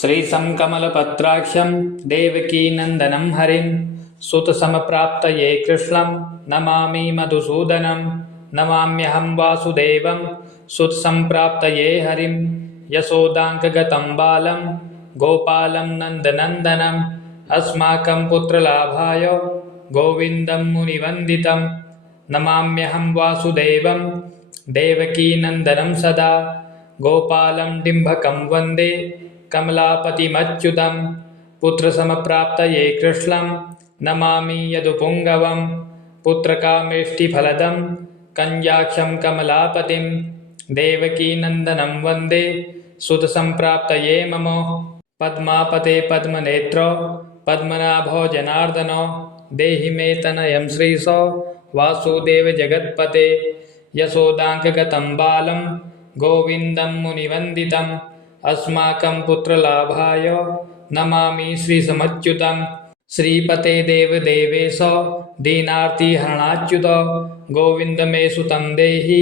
श्रीसंकमलपत्राक्षं देवकीनन्दनं हरिं सुतसमप्राप्तये कृष्णं नमामि मधुसूदनं नमाम्यहं वासुदेवं सुतसंप्राप्तये हरिं यशोदाङ्कगतं बालं गोपालं नन्दनन्दनम् अस्माकं पुत्रलाभाय गोविन्दं मुनिवन्दितं नमाम्यहं वासुदेवं देवकीनन्दनं सदा गोपालं डिम्भकं वन्दे कमलापतिमच्युतं पुत्रसमप्राप्तये कृष्णं नमामि यदुपुङ्गवं पुत्रकामेष्टिफलदं कञ्जाक्षं कमलापतिं देवकीनन्दनं वन्दे सुतसंप्राप्तये मम पद्मापते पद्मनेत्रो पद्मनाभो जनार्दनो देहि मे तनयं श्रीशो वासुदेवजगत्पते यशोदाङ्कगतं बालं गोविन्दं मुनिवन्दितम् अस्माकं पुत्रलाभाय नमामि श्रीसमच्युतं श्रीपते देवदेवेश दीनार्तिहरणाच्युत गोविन्द मे सुतं देहि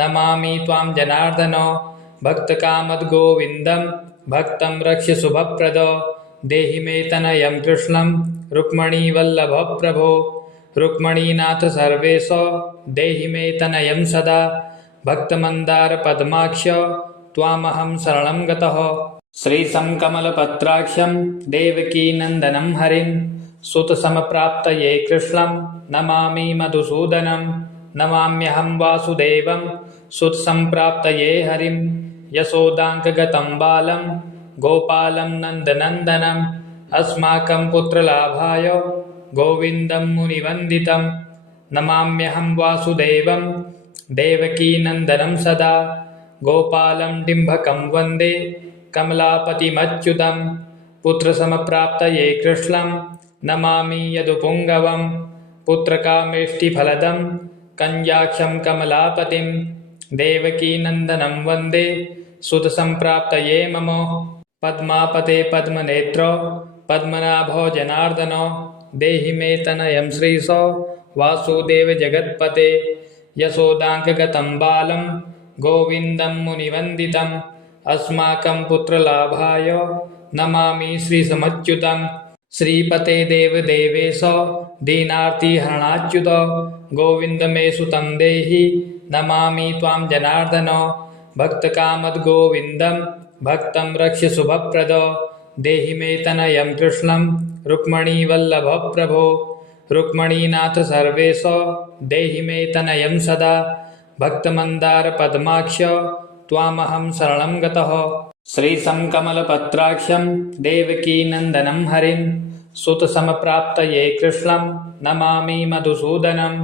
नमामि त्वां जनार्दन भक्तकामद्गोविन्दं भक्तं रक्ष शुभप्रद देहि मे तनयं कृष्णं रुक्मणीवल्लभप्रभो रुक्मणीनाथ सर्वेश देहि मे तनयं सदा भक्तमन्दारपद्माक्ष त्वामहं शरणं गतः श्रीसंकमलपत्राक्षं देवकीनन्दनं हरिं सुतसमप्राप्तये कृष्णं नमामि मधुसूदनं नमाम्यहं वासुदेवं सुतसंप्राप्तये हरिं यशोदाङ्कगतं बालं गोपालं नन्दनन्दनम् अस्माकं पुत्रलाभाय गोविन्दं मुनिवन्दितं नमाम्यहं वासुदेवं देवकीनन्दनं सदा गोपालं डिम्भकं वन्दे कमलापतिमच्युतं पुत्रसमप्राप्तये कृष्णं नमामि यदुपुङ्गवं पुत्रकामेष्टिफलदं कञ्जाक्षं कमलापतिं देवकीनन्दनं वन्दे सुतसंप्राप्तये मम पद्मापते पद्मनेत्रो पद्मनाभो जनार्दनो देहि मे तनयं श्रीशो वासुदेवजगत्पते यशोदाङ्कगतं बालं गोविन्दं मुनिवन्दितम् अस्माकं पुत्रलाभाय नमामि श्रीसमच्युतं श्रीपते देवदेवेश दीनार्तिहरणाच्युत गोविन्द मे सुतं देहि नमामि त्वां जनार्दन भक्तकामद्गोविन्दं भक्तं रक्ष शुभप्रद देहि मे तनयं कृष्णं रुक्मणीवल्लभप्रभो रुक्मणीनाथ सर्वेश देहि मे तनयं सदा भक्तमन्दारपद्माक्ष त्वामहं शरणं गतः श्रीसंकमलपत्राक्षं देवकीनन्दनं हरिं सुतसमप्राप्तये कृष्णं नमामि मधुसूदनं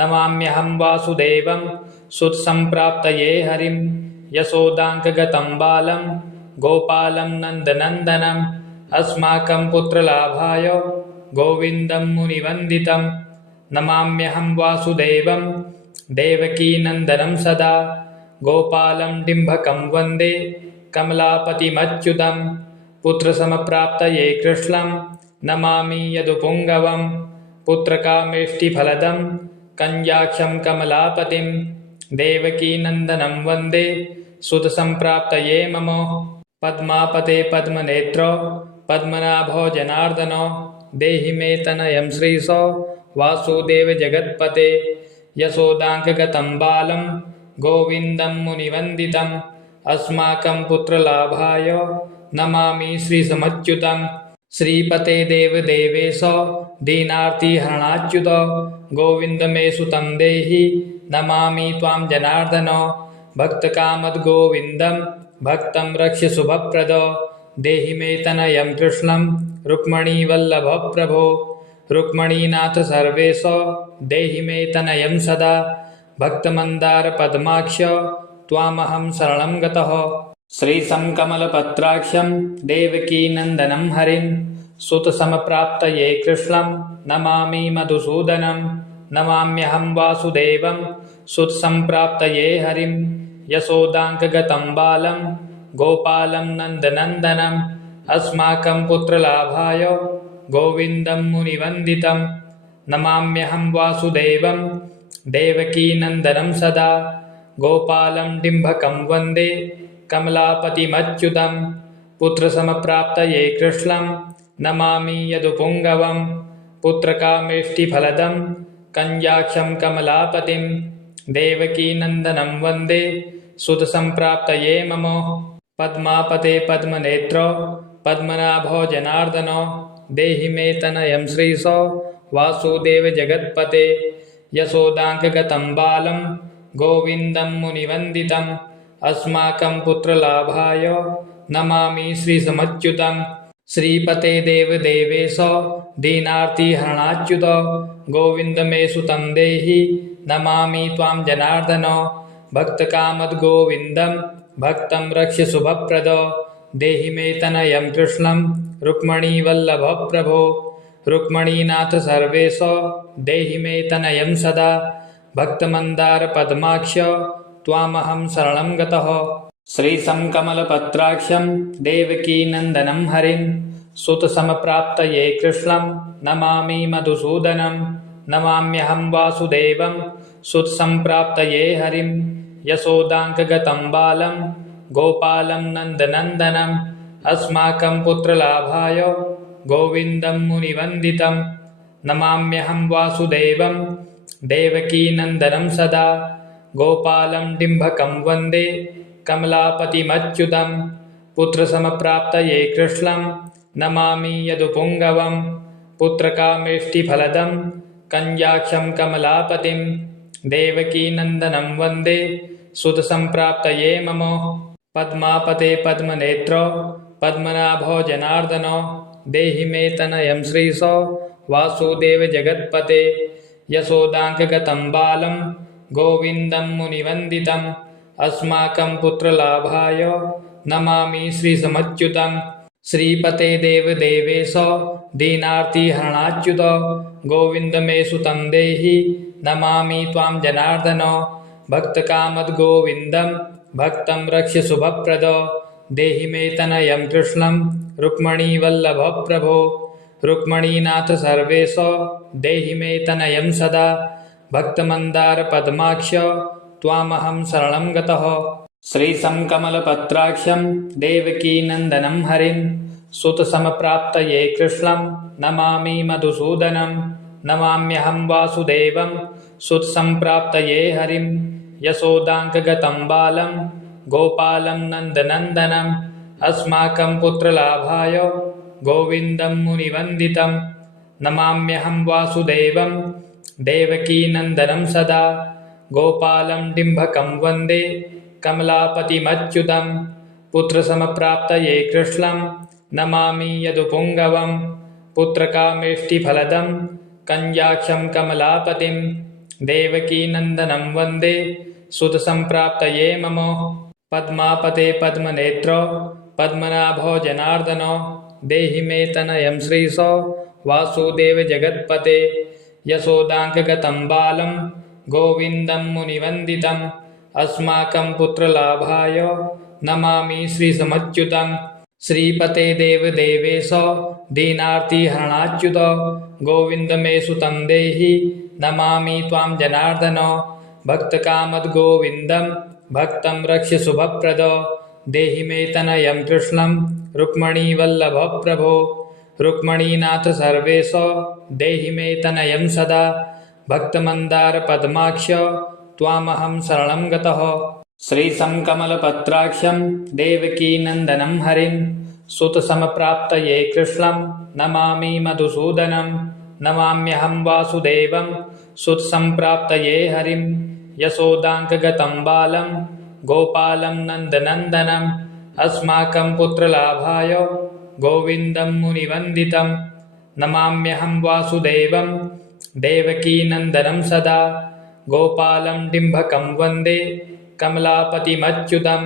नमाम्यहं वासुदेवं सुतसंप्राप्तये हरिं यशोदाङ्कगतं बालं गोपालं नन्दनन्दनम् अस्माकं पुत्रलाभाय गोविन्दं मुनिवन्दितं नमाम्यहं वासुदेवं देवकीनन्दनं सदा गोपालं डिम्भकं वन्दे कमलापतिमच्युतं पुत्रसमप्राप्तये कृष्णं नमामि यदुपुङ्गवं पुत्रकामेष्टिफलदं कञ्जाक्षं कमलापतिं देवकीनन्दनं वन्दे सुतसंप्राप्तये मम पद्मापते पद्मनेत्रो पद्मनाभो जनार्दनो देहि मे तनयं श्रीशो वासुदेवजगत्पते यशोदाङ्कगतं बालं गोविन्दं मुनिवन्दितम् अस्माकं पुत्रलाभाय नमामि श्रीसमच्युतं श्रीपते देवदेवेश दीनार्तिहरणाच्युत गोविन्द मे सुतं देहि नमामि त्वां जनार्दन भक्तकामद्गोविन्दं भक्तं रक्ष शुभप्रद देहि मे तनयं कृष्णं रुक्मणीवल्लभप्रभो रुक्मणीनाथ सर्वेश देहि मे तनयं सदा भक्तमन्दारपद्माक्ष त्वामहं शरणं गतः श्रीसंकमलपत्राक्षं देवकीनन्दनं हरिं सुतसमप्राप्तये कृष्णं नमामि मधुसूदनं नमाम्यहं वासुदेवं सुतसंप्राप्तये हरिं यशोदाङ्कगतं बालं गोपालं नन्दनन्दनम् अस्माकं पुत्रलाभाय गोविन्दं मुनिवन्दितं नमाम्यहं वासुदेवं देवकीनन्दनं सदा गोपालं डिम्भकं वन्दे कमलापतिमच्युतं पुत्रसमप्राप्तये कृष्णं नमामि यदुपुङ्गवं पुत्रकामेष्टिफलदं कञ्जाक्षं कमलापतिं देवकीनन्दनं वन्दे सुतसम्प्राप्तये मम पद्मापते पद्मनेत्रो पद्मनाभो जनार्दनो देहि मे तनयं श्रीशो वासुदेवजगत्पते यशोदाङ्कगतं बालं गोविन्दं मुनिवन्दितम् अस्माकं पुत्रलाभाय नमामि श्रीसमच्युतं श्रीपते देवदेवेश दीनार्तिहरणाच्युत गोविन्द मे सुतं देहि नमामि त्वां जनार्दन भक्तकामद्गोविन्दं भक्तं रक्ष शुभप्रद देहि मे तनयं कृष्णं रुक्मणीवल्लभप्रभो रुक्मणीनाथ सर्वेश देहि मे तनयं सदा भक्तमन्दारपद्माक्ष त्वामहं शरणं गतः श्रीसंकमलपत्राक्षं देवकीनन्दनं हरिं सुतसमप्राप्तये कृष्णं नमामि मधुसूदनं नमाम्यहं वासुदेवं सुतसम्प्राप्तये हरिं यशोदाङ्कगतं बालं गोपालं नन्दनन्दनम् अस्माकं पुत्रलाभाय गोविन्दं मुनिवन्दितं नमाम्यहं वासुदेवं देवकीनन्दनं सदा गोपालं डिम्भकं वन्दे कमलापतिमच्युतं पुत्रसमप्राप्तये कृष्णं नमामि यदुपुङ्गवं पुत्रकामेष्टिफलदं कञ्जाक्षं कमलापतिं देवकीनन्दनं वन्दे सुतसम्प्राप्तये मम पद्मापते पद्मनेत्रो पद्मनाभो जनार्दनो देहि मे तनयं श्रीशो वासुदेवजगत्पते यशोदाङ्कगतं बालं गोविन्दं मुनिवन्दितम् अस्माकं पुत्रलाभाय नमामि श्रीसमच्युतं श्रीपते देवदेवेश दीनार्तिहरणाच्युत गोविन्द मे सुतं देहि नमामि त्वां जनार्दन भक्तकामद्गोविन्दं भक्तं रक्ष शुभप्रद देहि मे तनयं कृष्णं रुक्मणीवल्लभप्रभो रुक्मणीनाथ सर्वेश देहि मे तनयं सदा भक्तमन्दारपद्माक्ष त्वामहं शरणं गतः श्रीसंकमलपत्राक्षं देवकीनन्दनं हरिं सुतसमप्राप्तये कृष्णं नमामि मधुसूदनं नमाम्यहं वासुदेवं सुतसम्प्राप्तये हरिं यशोदाङ्कगतं बालं गोपालं नन्दनन्दनम् अस्माकं पुत्रलाभाय गोविन्दं मुनिवन्दितं नमाम्यहं वासुदेवं देवकीनन्दनं सदा गोपालं डिम्भकं वन्दे कमलापतिमच्युतं पुत्रसमप्राप्तये कृष्णं नमामि यदुपुङ्गवं पुत्रकामेष्टिफलदं कञ्जाक्षं कमलापतिं देवकीनन्दनं वन्दे सुतसम्प्राप्तये मम पद्मापते पद्मनेत्रो पद्मनाभो जनार्दनो देहि मे तनयं श्रीशो वासुदेवजगत्पते यशोदाङ्कगतं बालं गोविन्दं मुनिवन्दितम् अस्माकं पुत्रलाभाय नमामि श्रीसमच्युतं श्रीपते देवदेवेश दीनार्तिहरणाच्युत गोविन्द मे सुतं देहि नमामि त्वां जनार्दन भक्तकामद्गोविन्दं भक्तं रक्ष शुभप्रद देहि मे तनयं कृष्णं रुक्मणीवल्लभप्रभो रुक्मणीनाथ सर्वेश देहि मे तनयं सदा भक्तमन्दारपद्माक्ष त्वामहं शरणं गतः श्रीसंकमलपत्राक्षं देवकीनन्दनं हरिं सुतसमप्राप्तये कृष्णं नमामि मधुसूदनं नमाम्यहं वासुदेवं सुतसम्प्राप्तये हरिं यशोदाङ्कगतं बालं गोपालं नन्दनन्दनम् अस्माकं पुत्रलाभाय गोविन्दं मुनिवन्दितं नमाम्यहं वासुदेवं देवकीनन्दनं सदा गोपालं डिम्भकं वन्दे कमलापतिमच्युतं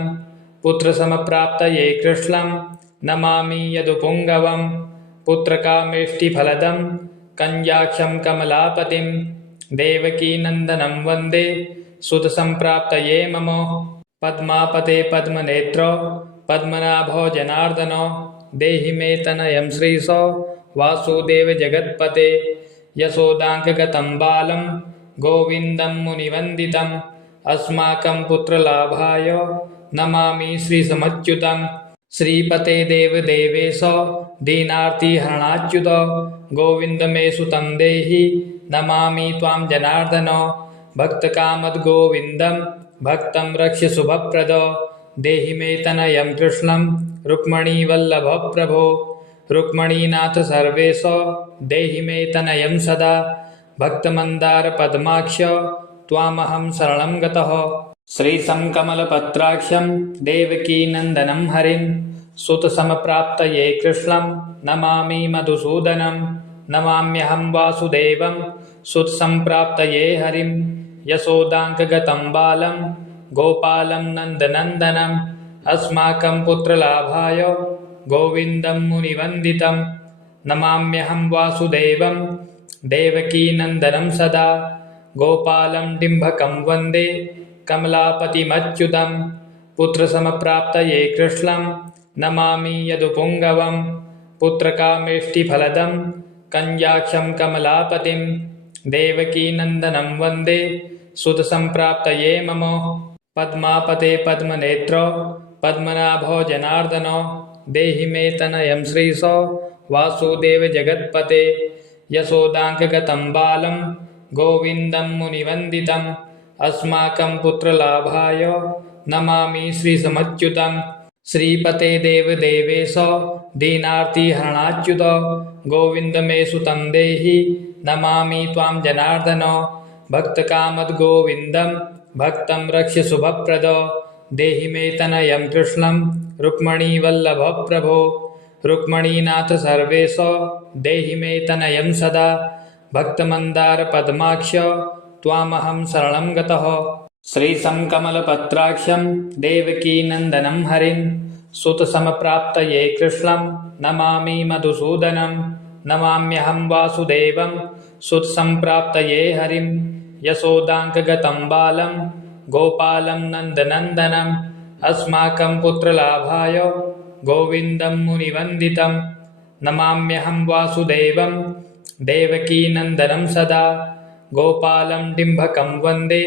पुत्रसमप्राप्तये कृष्णं नमामि यदुपुङ्गवं पुत्रकामेष्टिफलदं कञ्जाक्षं कमलापतिं देवकीनन्दनं वन्दे सुतसम्प्राप्तये मम पद्मापते पद्मनेत्रो पद्मनाभो जनार्दनो देहि मे तनयं श्रीशो वासुदेवजगत्पते यशोदाङ्कगतं बालं गोविन्दं मुनिवन्दितम् अस्माकं पुत्रलाभाय नमामि श्रीसमच्युतं श्रीपते देवदेवेश दीनार्तिहरणाच्युत गोविन्दमे सुतं देहि नमामि त्वां जनार्दन भक्तकामद्गोविन्दं भक्तं रक्ष्य शुभप्रद देहि मे तनयं कृष्णं रुक्मणीवल्लभप्रभो रुक्मणीनाथ सर्वेश देहि मे तनयं सदा भक्तमन्दारपद्माक्ष त्वामहं शरणं गतः श्रीशं कमलपत्राक्षं देवकीनन्दनं हरिं सुतसमप्राप्तये कृष्णं नमामि मधुसूदनं नमाम्यहं वासुदेवं सुतसम्प्राप्तये हरिं यशोदाङ्कगतं बालं गोपालं नन्दनन्दनम् अस्माकं पुत्रलाभाय गोविन्दं मुनिवन्दितं नमाम्यहं वासुदेवं देवकीनन्दनं सदा गोपालं डिम्भकं वन्दे कमलापतिमच्युतं पुत्रसमप्राप्तये कृष्णं नमामि यदुपुङ्गवं पुत्रकामेष्टिफलदं कञ्जाक्षं कमलापतिं देवकीनन्दनं वन्दे सुतसम्प्राप्तये मम पद्मापते पद्मनेत्र पद्मनाभो जनार्दन देहि मे तनयं श्रीश वासुदेव जगत्पते यशोदाङ्कगतं बालं गोविन्दं मुनिवन्दितम् अस्माकं पुत्रलाभाय नमामि श्रीसमच्युतं श्रीपते देवदेवेश दीनार्तिहरणाच्युत गोविन्दमे सुतं देहि नमामि त्वां जनार्दन भक्तकामद्गोविन्दं भक्तं रक्ष्य शुभप्रद देहि मे तनयं कृष्णं रुक्मणीवल्लभप्रभो रुक्मणीनाथ सर्वेश देहि मे तनयं सदा भक्तमन्दारपद्माक्ष त्वामहं शरणं गतः श्रीशं कमलपत्राक्षं देवकीनन्दनं हरिं सुतसमप्राप्तये कृष्णं नमामि मधुसूदनं नमाम्यहं वासुदेवं सुतसम्प्राप्तये हरिं यशोदाङ्कगतं बालं गोपालं नन्दनन्दनम् अस्माकं पुत्रलाभाय गोविन्दं मुनिवन्दितं नमाम्यहं वासुदेवं देवकीनन्दनं सदा गोपालं डिम्भकं वन्दे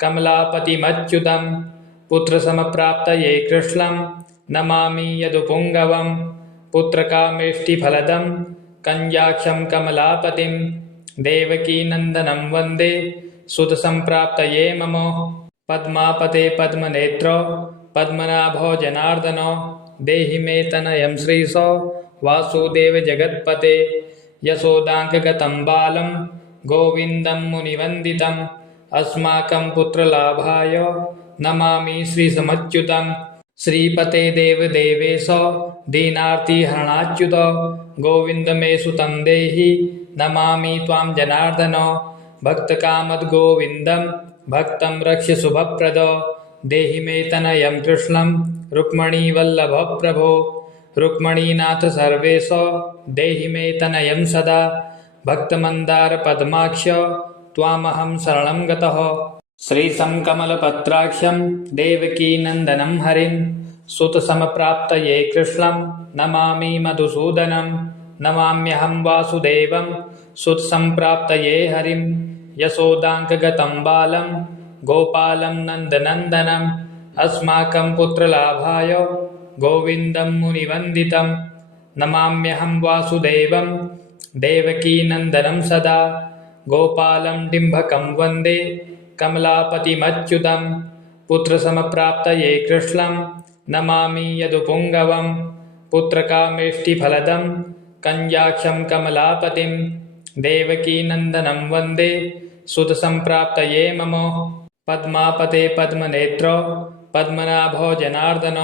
कमलापतिमच्युतं पुत्रसमप्राप्तये कृष्णं नमामि यदुपुङ्गवं पुत्रकामेष्टिफलदं कञ्जाक्षं कमलापतिं देवकीनन्दनं वन्दे सुतसम्प्राप्तये मम पद्मापते पद्मनेत्र पद्मनाभो जनार्दन देहि मे तनयं श्रीश वासुदेव जगत्पते यशोदाङ्कगतं बालं गोविन्दं मुनिवन्दितम् अस्माकं पुत्रलाभाय नमामि श्रीसमच्युतं श्रीपते देवदेवेश दीनार्तिहरणाच्युत गोविन्दमे सुतं देहि नमामि त्वां जनार्दन भक्तकामद्गोविन्दं भक्तं रक्ष्य शुभप्रद देहि मे तनयं कृष्णं रुक्मणीवल्लभप्रभो रुक्मणीनाथ सर्वेश देहि मे तनयं सदा भक्तमन्दारपद्माक्ष त्वामहं शरणं गतः श्रीशं कमलपत्राक्षं देवकीनन्दनं हरिं सुतसमप्राप्तये कृष्णं नमामि मधुसूदनं नमाम्यहं वासुदेवं सुतसम्प्राप्तये हरिं यशोदाङ्कगतं बालं गोपालं नन्दनन्दनम् अस्माकं पुत्रलाभाय गोविन्दं मुनिवन्दितं नमाम्यहं वासुदेवं देवकीनन्दनं सदा गोपालं डिम्भकं वन्दे कमलापतिमच्युतं पुत्रसमप्राप्तये कृष्णं नमामि यदुपुङ्गवं पुत्रकामेष्टिफलदं कञ्जाक्षं कमलापतिं देवकीनन्दनं वन्दे सुतसम्प्राप्तये मम पद्मापते पद्मनेत्र पद्मनाभो जनार्दन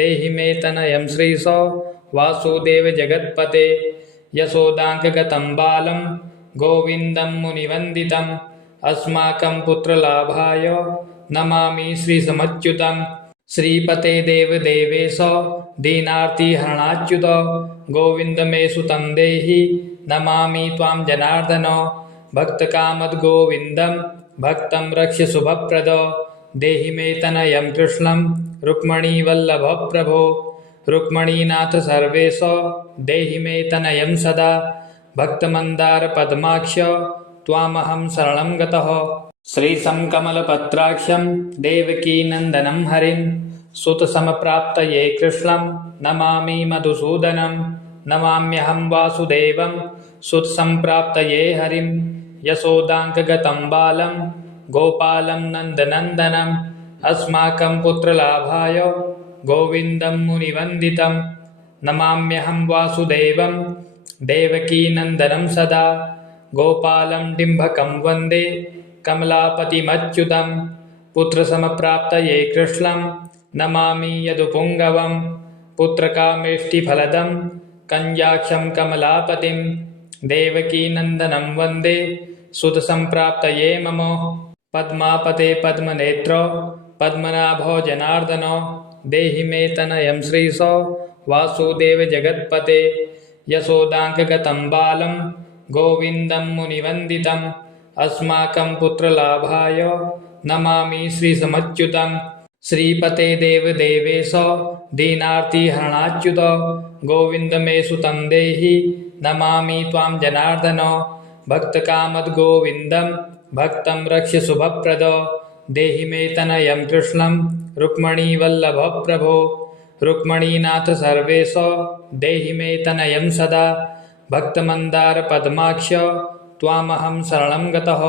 देहि मे तनयं श्रीश वासुदेव जगत्पते यशोदाङ्कगतं बालं गोविन्दं मुनिवन्दितम् अस्माकं पुत्रलाभाय नमामि श्रीसमच्युतं श्रीपते देवदेवेश दीनार्तिहरणाच्युत गोविन्दमे सुतं देहि नमामि त्वां जनार्दन भक्तकामद्गोविन्दं भक्तं रक्ष्य शुभप्रद देहि मे तनयं कृष्णं रुक्मणीवल्लभप्रभो रुक्मणीनाथ सर्वेश देहि मे तनयं सदा भक्तमन्दारपद्माक्ष त्वामहं शरणं गतः श्रीशं कमलपत्राक्षं देवकीनन्दनं हरिं सुतसमप्राप्तये कृष्णं नमामि मधुसूदनं नमाम्यहं वासुदेवं सुतसम्प्राप्तये हरिं यशोदाङ्कगतं बालं गोपालं नन्दनन्दनम् अस्माकं पुत्रलाभाय गोविन्दं मुनिवन्दितं नमाम्यहं वासुदेवं देवकीनन्दनं सदा गोपालं डिम्भकं वन्दे कमलापतिमच्युतं पुत्रसमप्राप्तये कृष्णं नमामि यदुपुङ्गवं पुत्रकामेष्टिफलदं कञ्जाक्षं कमलापतिं देवकीनन्दनं वन्दे सुतसम्प्राप्तये मम पद्मापते पद्मनेत्र पद्मनाभो जनार्दनो देहि मे तनयं श्रीशो वासुदेव जगत्पते यशोदाङ्कगतं बालं गोविन्दं मुनिवन्दितम् अस्माकं पुत्रलाभाय नमामि श्रीसमच्युतं श्रीपते देवदेवेश दीनार्तिहरणाच्युत गोविन्द मे सुतं देहि नमामि त्वां जनार्दन भक्तकामद्गोविन्दं भक्तं रक्ष शुभप्रद देहि मे तनयं कृष्णं रुक्मणीवल्लभप्रभो रुक्मणीनाथ सर्वेश देहि मे तनयं सदा भक्तमन्दारपद्माक्ष त्वामहं शरणं गतः।